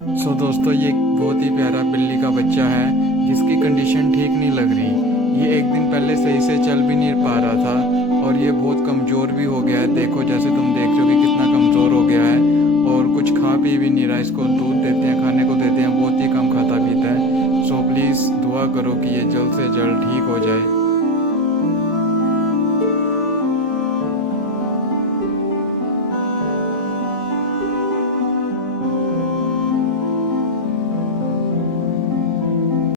दोस्तों ये एक बहुत ही प्यारा बिल्ली का बच्चा है जिसकी कंडीशन ठीक नहीं लग रही। ये एक दिन पहले सही से चल भी नहीं पा रहा था और ये बहुत कमज़ोर भी हो गया है। देखो जैसे तुम देख रहे हो कि कितना कमज़ोर हो गया है और कुछ खा पी भी नहीं रहा। इसको दूध देते हैं, खाने को देते हैं, बहुत ही कम खाता पीता है। सो प्लीज़ दुआ करो कि ये जल्द से जल्द ठीक हो जाए।